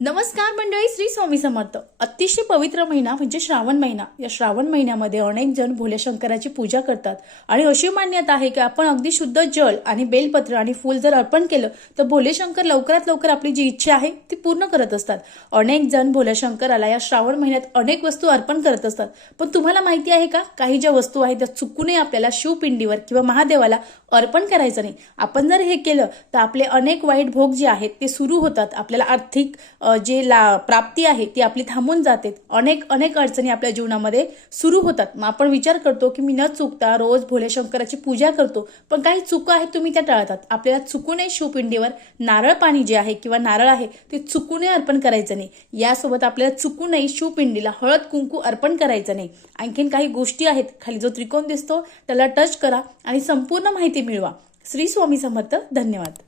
नमस्कार मंडळी, श्री स्वामी समर्थ. अतिशय पवित्र महिना म्हणजे श्रावण महिना. या श्रावण महिन्यामध्ये अनेक जण भोले शंकराची पूजा करतात आणि अशी मान्यता आहे की आपण अगदी शुद्ध जल आणि बेलपत्र आणि फूल जर अर्पण केलं तर भोले शंकर लवकरात लवकर आपली जी इच्छा आहे ती पूर्ण करत असतात. अनेक जण भोले शंकराला या श्रावण महिन्यात अनेक वस्तू अर्पण करत असतात. पण तुम्हाला माहिती आहे का, काही ज्या वस्तू आहेत त्या चुकूनही आपल्याला शिवपिंडीवर किंवा महादेवाला अर्पण करायचं नाही. आपण जर हे केलं तर आपले अनेक वाईट भोग जे आहेत ते सुरू होतात. आपल्याला आर्थिक जे प्राप्ती आहे ती आपली थांबून जाते. अनेक अनेक अडचणी आपल्या जीवनामध्ये सुरू होतात. मग आपण विचार करतो की मी न चुकता रोज भोले शंकराची पूजा करतो, पण काही चुका आहेत तुम्ही त्या टाळतात. आपल्याला चुकूनही शिवपिंडीवर नारळ पाणी जे आहे किंवा नारळ आहे ते चुकूनही अर्पण करायचं नाही. यासोबत आपल्याला चुकूनही शिवपिंडीला हळद कुंकू अर्पण करायचं नाही. आणखीन काही गोष्टी आहेत, खाली जो त्रिकोण दिसतो त्याला टच करा आणि संपूर्ण माहिती मिळवा. श्री स्वामी समर्थ. धन्यवाद.